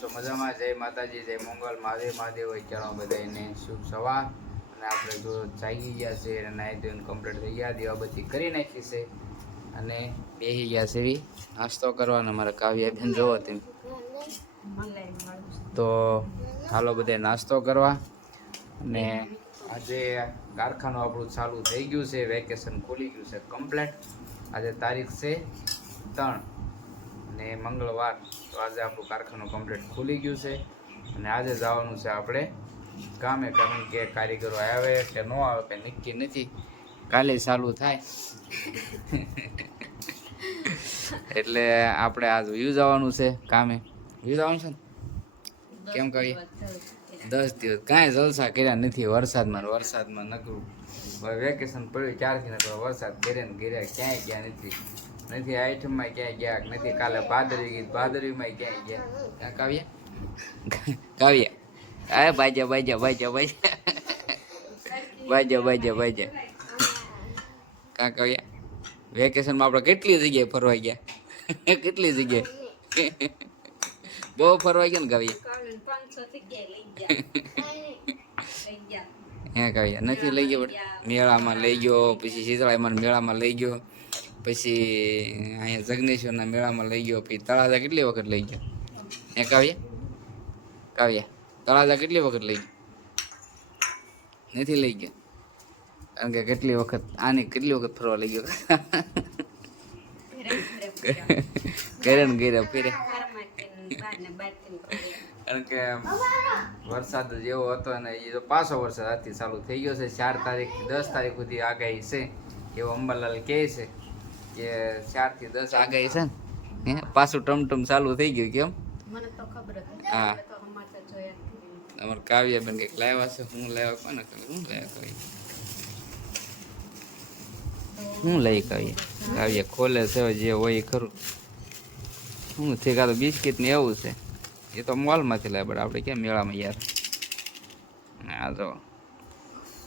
છો મજામાં જય માતાજી, જય મંગલ. મહાદેવ મહાદેવ ચાલો બધાને શુભ સવાર. અને આપણે જો ચાગી ગયા છે અને નાહી ધોઈને કમ્પ્લીટ થઈ ગયા. દીવાબત્તી કરી નાખી છે. અને બેસી ગયા છે એવી. નાસ્તો કરવાનો મારા કાવ્યા બેન જોવો તેમ. તો હાલો બધે નાસ્તો કરવા. અને આજે કારખાનું આપણું ચાલુ થઈ ગયું છે. વેકેશન ખુલી ગયું છે કમ્પ્લેટ આજે તારીખ છે ત્રણ. અને મંગળવાર તો આજે આપણું કારખાનું કમ્પ્લીટ ખુલી ગયું છે. અને આજે જવાનું છે આપણે કામે કારણ કે કારીગરો આવે કે ન આવે કે નક્કી નથી. કાલે ચાલુ થાય. એટલે આપણે આજ વ્યૂ જવાનું છે કામે વ્યૂ જવાનું છે ને? કેમ કહીએ દસ દિવસ. કાંઈ જલસા કર્યા નથી. વરસાદમાં ને વરસાદમાં નકરું. વેકેશન પડ્યું, ક્યારથી નકરો? વરસાદ ઘેરે ને ઘરે, ક્યાંય ગયા નથી. નથી આઈટમમાં ક્યાંય ગયા નથી? કાલે ભાદરવી ગઈ ભાદરવીમાં ક્યાંય ગયા? કાં કાવ્યા? કાવ્યા? આ બાજા બાજા બાજા બાજા બાજા બાજા બાજા કાં કાવ્યા? વેકેશનમાં આપણે કેટલી જગ્યાએ ફરવા ગયા? કેટલી જગ્યાએ? બહુ ફરવા ગયા ને કાવ્ય? હે કાવ્યા નથી લઈ ગયો મેળામાં લઈ ગયો પછી શીતળાઈમાં મેળામાં લઈ ગયો. પછી અહીંયા જગનેશ્વરના મેળામાં લઈ ગયો, પછી તળાજા કેટલી વખત લઈ ગયો? એ કાવ્ય? કાવ્યા, તળાજા કેટલી વખત લઈ ગયો? નથી લઈ ગયો. કારણ કે કેટલી વખત, આની કેટલી વખત ફરવા લઈ ગયો? ઘરે ને ઘરે ફેરે. કારણ કે વરસાદ જેવો હતો અને એ તો પાછો વરસાદ આજથી ચાલુ થઈ ગયો છે. ચાર તારીખ દસ તારીખ સુધી આગાહી છે. એવું અંબાલાલ કહે છે. કે ચારથી દસ આગાહી છે ને? હે? પાછું ટમટમ ચાલુ થઈ ગયું કેમ? મને તો ખબર હા. તો. અમારે કાવ્યા બેન કંઈક લાવ્યા છે. હું લાવ્યા કોને હું લાવ્યા કાવ્ય? હું લઈ કાવ્ય? કાવ્ય ખોલે છે જે હોય એ ખરું. હું છે કાં તો બિસ્કિટ ને એવું છે. એ તો મોલમાંથી લાવે બટ આપણે કેમ મેળામાં યાર? હા જો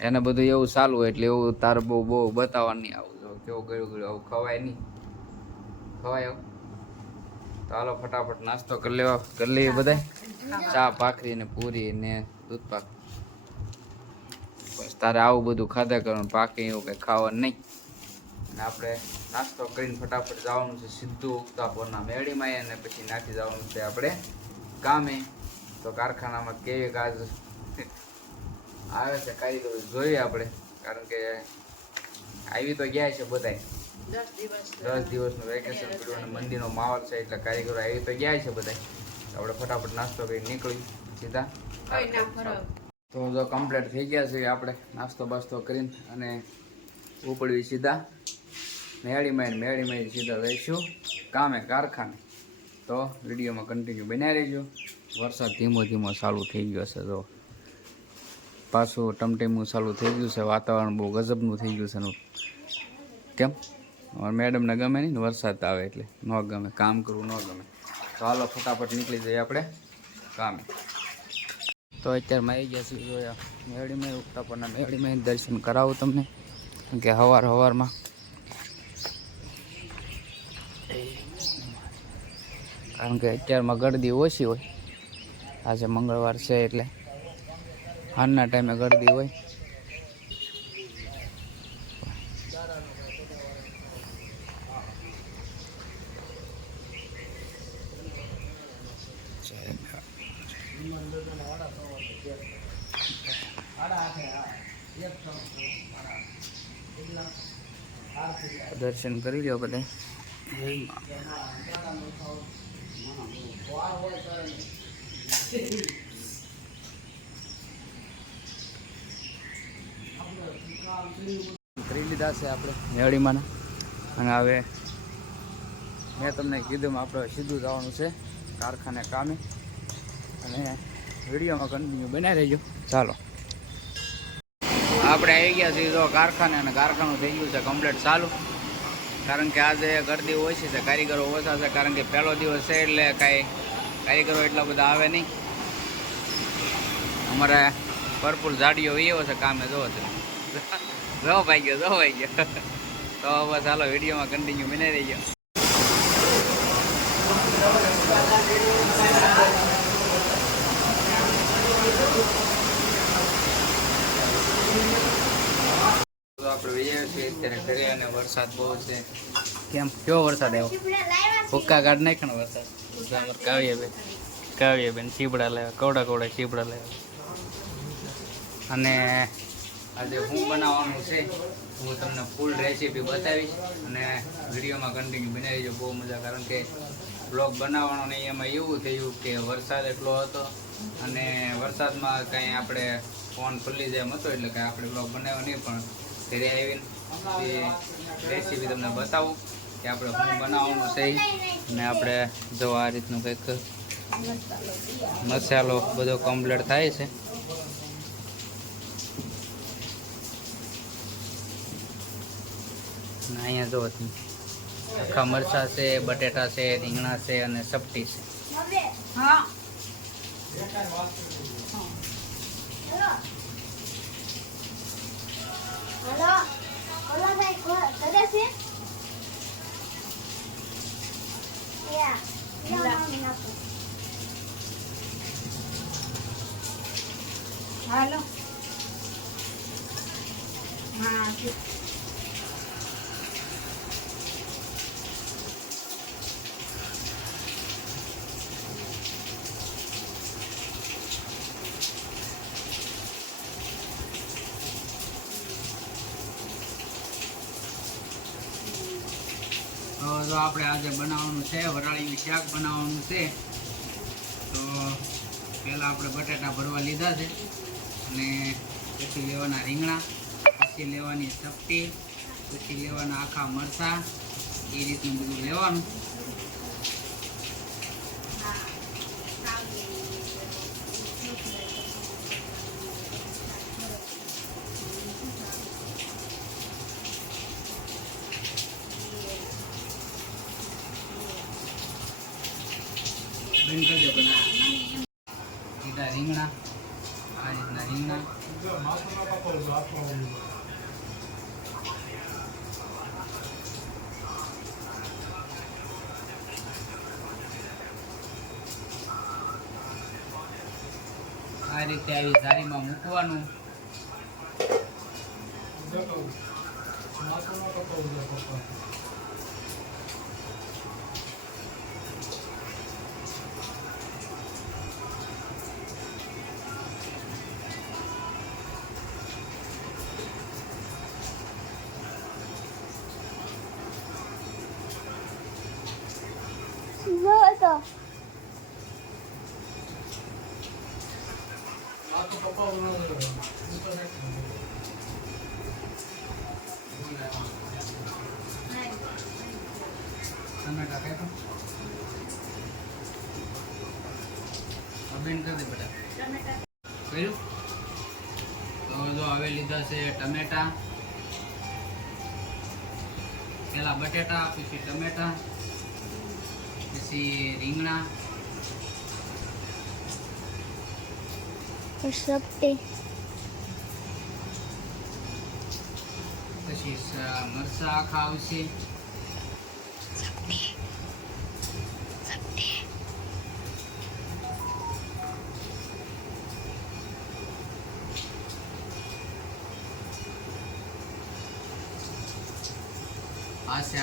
એને બધું એવું ચાલુ હોય એટલે એવું તારે બહુ બહુ બતાવવા નહીં આવું. કેવું ગળ્યું ગળ્યું આવું ખવાય નહીં. ખવાય આવું. તો ફટાફટ નાસ્તો કરી લેવા, કરી લઈએ બધા ચા, ભાખરી ને પૂરી ને દૂધ પાક. બસ તારે આવું બધું ખાધા કરવાનું પાકે એવું કંઈ ખાવાનું નહીં. અને આપણે નાસ્તો કરીને ફટાફટ જવાનું છે સીધું ઉગતાપોરના મેળીમાં અને પછી નાખી જવાનું છે આપણે કામે તો કારખાનામાં કેવી કાજ આવે છે કારીગરો જોઈએ આપણે. કારણ કે આવી તો ગયા છે બધાય. દસ દિવસ દિવસનું વેકેશન પડ્યું અને મંદિરનો માહોલ છે એટલે કારીગરો આવી તો ગયા છે બધા આપણે ફટાફટ નાસ્તો કરી નીકળી સીધા. તો જો કમ્પ્લીટ થઈ ગયા છે આપણે નાસ્તો બાસ્તો કરીને અને ઉપડવી સીધા. મેળીમાં ને મેળીમાં સીધા રહીશું કામે કારખાને. તો વિડીયોમાં કન્ટિન્યુ બન્યા રહેજો. વરસાદ ધીમો ધીમો ચાલુ થઈ ગયો છે જો. પાછું ટમટીમું ચાલુ થઈ ગયું છે, વાતાવરણ બહુ ગજબનું થઈ ગયું છે એનું. કેમ? મેડમને ગમે નહીં ને વરસાદ આવે એટલે, ન ગમે, કામ કરવું ન ગમે. તો હાલો ફટાફટ નીકળી જઈએ આપણે કામે. તો અત્યારમાં આવી ગયા છીએ જોયા મેળીમાં ઉગતા પણ મેળીમાં દર્શન કરાવું તમને કે હવાર હવારમાં. કારણ કે અત્યારમાં ગરદી ઓછી હોય. આજે મંગળવાર છે એટલે હાલના ટાઈમે ગરદી હોય. દર્શન કરી લો બધા. કરી લીધા છે આપણે. મેળીમાં અને હવે મેં તમને કીધું આપણે સીધું જવાનું છે કારખાને કામે. અને વિડીયોમાં કન્ટિન્યુ બનાવી રહેજો. ચાલો. આપણે આવી ગયા છીએ કારખાને અને કારખાનું થઈ ગયું છે કમ્પ્લીટ ચાલુ. કારણ કે આજે ગરદી ઓછી છે, કારીગરો ઓછા છે, કારણ કે પહેલો દિવસ છે એટલે કાંઈ કારીગરો એટલા બધા આવે નહીં. અમારે ભરપૂર ઝાડીઓ એવો છે કામે જોવો છે જો ભાઈ ગયો જો ભાઈ ગયો. તો બસ ચાલો વિડીયોમાં કન્ટિન્યુ બનાવી રહી ગયો આપણે વરસાદ બહુ છે. કેમ? કયો વરસાદ આવ્યો? ભૂક્કા કાઢ નાખ્યો વરસાદ? અમારે કાવ્યાબેન કાવ્યાબેન ચીબડા લાવ્યા કવડા કવડા ચીબડા લાવ્યા. અને આજે હું બનાવવાનું છે, હું તમને ફૂલ રેસીપી બતાવીશ અને વિડીયોમાં કન્ટિન્યુ બનાવી છે બહુ મજા કારણ કે બ્લોગ બનાવવાનો નહીં એમાં એવું થયું કે વરસાદ એટલો હતો અને વરસાદમાં કાંઈ આપણે ફોન ખુલ્લી જાય એમ હતો, એટલે કાંઈ આપણે બ્લોગ બનાવ્યો નહીં, પણ ઘરે આવીને એ રેસીપી તમને બતાવું કે આપણે હું બનાવવાનું છે. અને આપણે જો આ રીતનું કંઈક મસાલો બધો કમ્પ્લીટ થાય છે અને અહીંયા જો આખા મરચા છે બટેટા છે રીંગણા છે અને સપટી છે. હલો હલો ભાઈ કો- કરે છે યા યા મમ્મી નાખો હાલો હા તો જો આપણે આજે બનાવવાનું છે, વરાળીનું શાક બનાવવાનું છે. તો પહેલાં આપણે બટાટા ભરવા લીધા છે અને પછી લેવાના રીંગણા, પછી લેવાની ચપટી પછી લેવાના આખા મરચાં, એ રીતનું બધું લેવાનું. બેન કરજો બધા. સીધા રીંગણા આ રીતના રીંગણા. આ રીતે આવી જારીમાં મૂકવાનું. ટમેટા કાપો બેન કરી દે બેટા કર્યું તો જો હવે લીધા છે ટમેટા. પેલા બટેટા પછી ટમેટા પછી રીંગણા. સપટી પછી મરચાં આખા આવશે.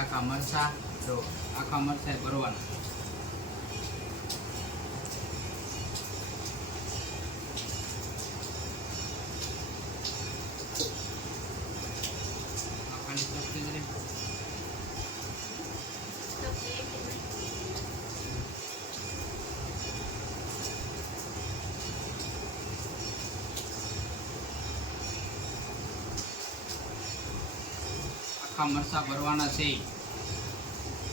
આખા મરચા તો આખા મરચા ભરવાના. આખા મરચા ભરવાના છે.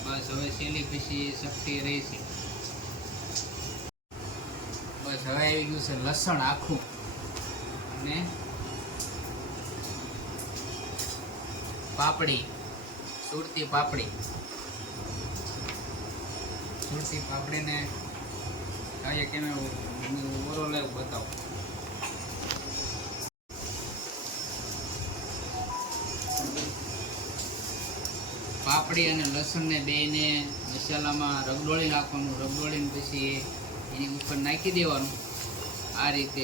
બસ હવે છેલ્લી પછી શક્તિ રહી છે. બસ હવે આવી ગયું છે લસણ આખું. અને પાપડી, સુરતી પાપડી. સુરતી પાપડીને કાંઈ કેમ લેવું બતાવો. પાપડી અને લસણને બેને મસાલામાં રગડોળી નાખવાનું. રગડોળીને પછી એની ઉપર નાખી દેવાનું. આ રીતે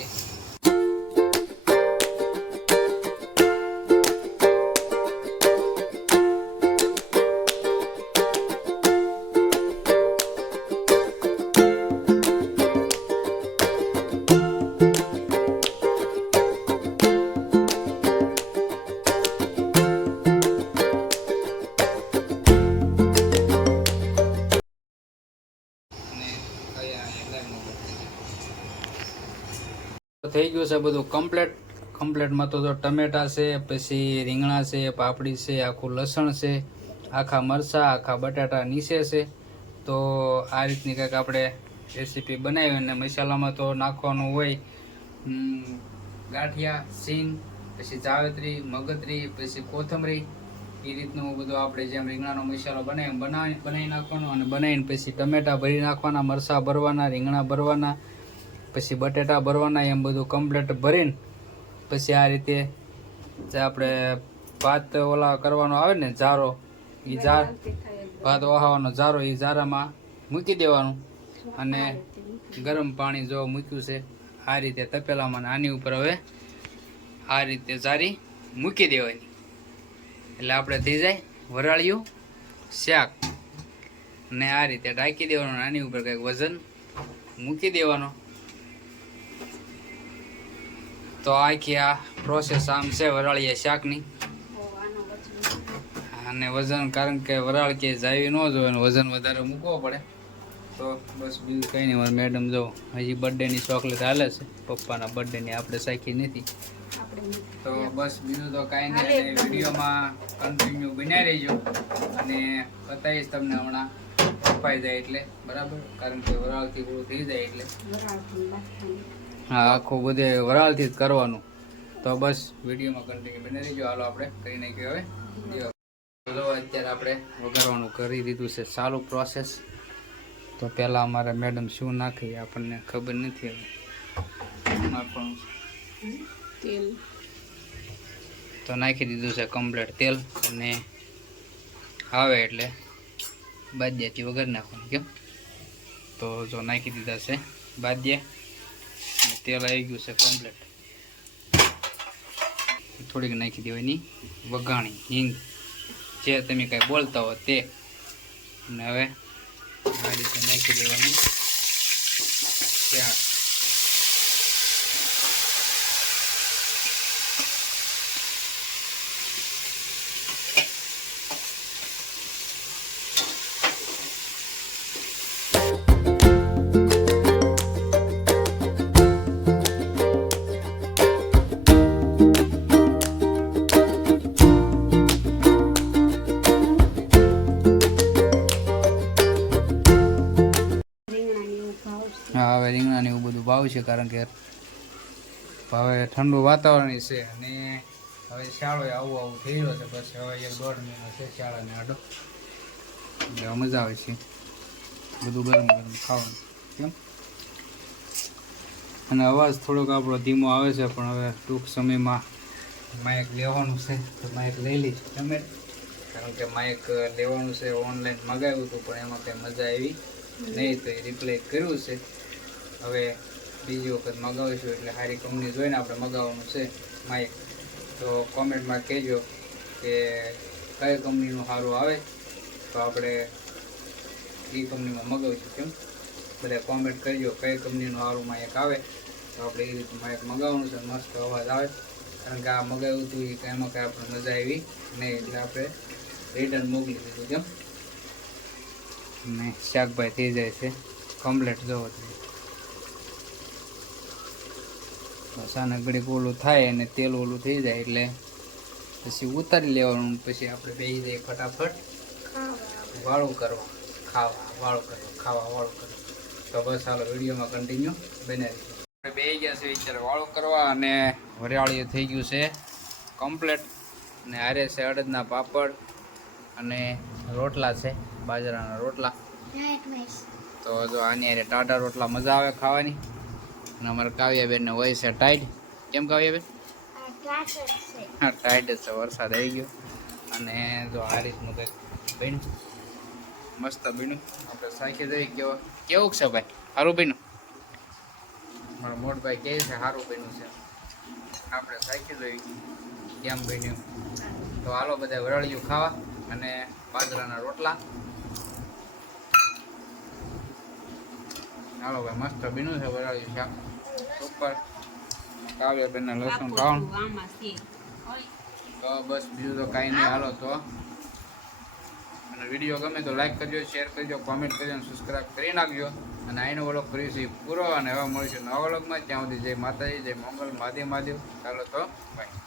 છે, બધું કમ્પ્લેટ કમ્પ્લેટમાં તો તો ટમેટા છે, પછી રીંગણા છે, પાપડી છે, આખું લસણ છે, આખા મરચાં, આખા બટાટા નીચે છે. તો આ રીતની કંઈક આપણે રેસીપી બનાવી અને મસાલામાં તો નાખવાનું હોય ગાંઠિયા, સીંગ, પછી જાવેત્રી મગતરી પછી કોથમરી. એ રીતનું બધું આપણે જેમ રીંગણાનો મસાલો બનાવી બનાવી બનાવી નાખવાનો અને બનાવીને પછી ટમેટા ભરી નાખવાના, મરચાં ભરવાના, રીંગણા ભરવાના પછી બટેટા ભરવાના એમ બધું કમ્પ્લીટ ભરીને પછી આ રીતે જે આપણે ભાત ઓલા કરવાનો આવે ને જારો એ જાર ભાત વહાવાનો જારો એ જારામાં મૂકી દેવાનું અને ગરમ પાણી જો મૂક્યું છે આ રીતે તપેલામાં ને આની ઉપર હવે આ રીતે જારી મૂકી દેવાની. એટલે આપણે થઈ જાય વરાળિયું શાક. ને આ રીતે ઢાંકી દેવાનું આની ઉપર કંઈક વજન મૂકી દેવાનો. તો આખી આ પ્રોસેસ આમ છે વરાળીયા શાકની. અને વજન કારણ કે વરાળ કે જાવી ન જોઈએ વજન વધારે મૂકવો પડે. તો બસ બીજું કંઈ નહીં મારે મેડમ જો હજી બર્થડેની ચોકલેટ હાલે છે. પપ્પાના બર્થડેની આપણે સાખી નથી. તો બસ બીજું તો કાંઈ નહીં વિડીયોમાં કન્ટિન્યુ બન્યા રહીજો. અને બતાવીશ તમને હમણાં કપાઈ જાય એટલે બરાબર? કારણ કે વરાળથી પૂરું થઈ જાય એટલે. આખું બધે વરાળથી જ કરવાનું. તો બસ વિડીયોમાં કન્ટિન્યુ બની રહીજો. હાલો આપણે કરી નાખ્યું હવે. દીવા. અત્યારે આપણે વઘારવાનું કરી દીધું છે સારું પ્રોસેસ તો પહેલાં અમારે મેડમ શું નાખી આપણને ખબર નથી હવે. નાખવાનું તેલ. તો નાખી દીધું છે કમ્પ્લેટ તેલ અને આવે એટલે બાદ્યાથી વગર નાખવાનું કેમ? તો જો નાખી દીધા છે બાદિયા. તેલ આવી ગયું છે કમ્પ્લીટ થોડીક નાખી દેવાની. વઘાણી, હિંગ, જે તમે કાંઈ બોલતા હો તે. અને હવે આ રીતે નાખી દેવાની. ત્યાં ભાવ છે કારણ કે હવે ઠંડુ વાતાવરણ છે અને હવે શાળો આવું આવું થઈ રહ્યો છે. બસ હવે એક દોઢ મહિનો છે શાળાને આડો. એટલે મજા આવે છે. બધું ગરમ ગરમ ખાવાનું. કેમ? અને અવાજ થોડોક આપણો ધીમો આવે છે પણ હવે ટૂંક સમયમાં માઇક લેવાનું છે. તો માઇક લઈ લઈશ. તમે? કારણ કે માઇક લેવાનું છે ઓનલાઈન મગાવ્યું હતું પણ એમાં કંઈ મજા આવી નહીં. તો એ રિપ્લાય કર્યું છે. હવે બીજી વખત મગાવીશું એટલે સારી કંપની જોઈને આપણે મગાવવાનું છે માઇક તો કોમેન્ટમાં કહેજો કે કઈ કંપનીનું સારું આવે, તો આપણે એ કંપનીમાં મગાવીશું કેમ? બધા કોમેન્ટ કરજો કઈ કંપનીનું સારું માઇક આવે, તો આપણે એ રીતે માઇક મગાવવાનું છે મસ્ત અવાજ આવે. કારણ કે આ મગાવ્યું હતું એ એમાં કાંઈ આપણે મજા આવી નહીં, એટલે આપણે રિટર્ન મોકલી દીધું, કેમ? ને શાકભાઈ થઈ જાય છે. કમ્પ્લેટ જોવો તમે. બસ આને ઘડીક ઓલું થાય અને તેલ ઓલું થઈ જાય એટલે પછી ઉતારી લેવાનું પછી આપણે બેસી જઈએ ફટાફટ. વાળું કરવા. ખાવા વાળું કરવા. ખાવા વાળું કરવા. તો બસ હાલો વિડીયોમાં કન્ટિન્યુ બનાવી આપણે બે ગયા છે વિચાર વાળું કરવા અને વરિયાળીયું થઈ ગયું છે કમ્પ્લેટ ને હારે છે અડદના પાપડ અને રોટલા છે બાજરાના રોટલા. તો જો આની હારે ટાટા રોટલા મજા આવે ખાવાની. અને અમારે કાવ્યાબેનને હોય છે ટાઈટ કેમ કાવ્યાબેન? હા ટાઈટ છે. વરસાદ આવી ગયો. અને જો આ રીતનું કંઈક બન્યું. મસ્ત બન્યું. આપણે સાખી જઈએ કેવો કેવું છે ભાઈ? સારું બન્યું? મારો મોટભાઈ કહે છે સારું બન્યું છે. આપણે સાખી જોઈએ કેમ બન્યું. તો હાલો બધા વરાળિયું ખાવા અને બાજરાના રોટલા. હાલો ભાઈ મસ્ત બીનું છે વરાળિયું શાક. ઉપર કાવ્યાબેનને લસણ ખાવાનું. તો બસ બીજું તો કાંઈ નહીં હાલો તો. અને વીડિયો ગમે તો લાઈક કરજો શેર કરજો કોમેન્ટ કરજો અને સબસ્ક્રાઈબ કરી નાખજો. અને આઈનો વલોગ કરીશું પૂરો. અને હવે મળીશું નવા વલોગમાં. ત્યાં સુધી જય માતાજી જય મંગલ મહાદેવ મહાદેવ. ચાલો તો બાય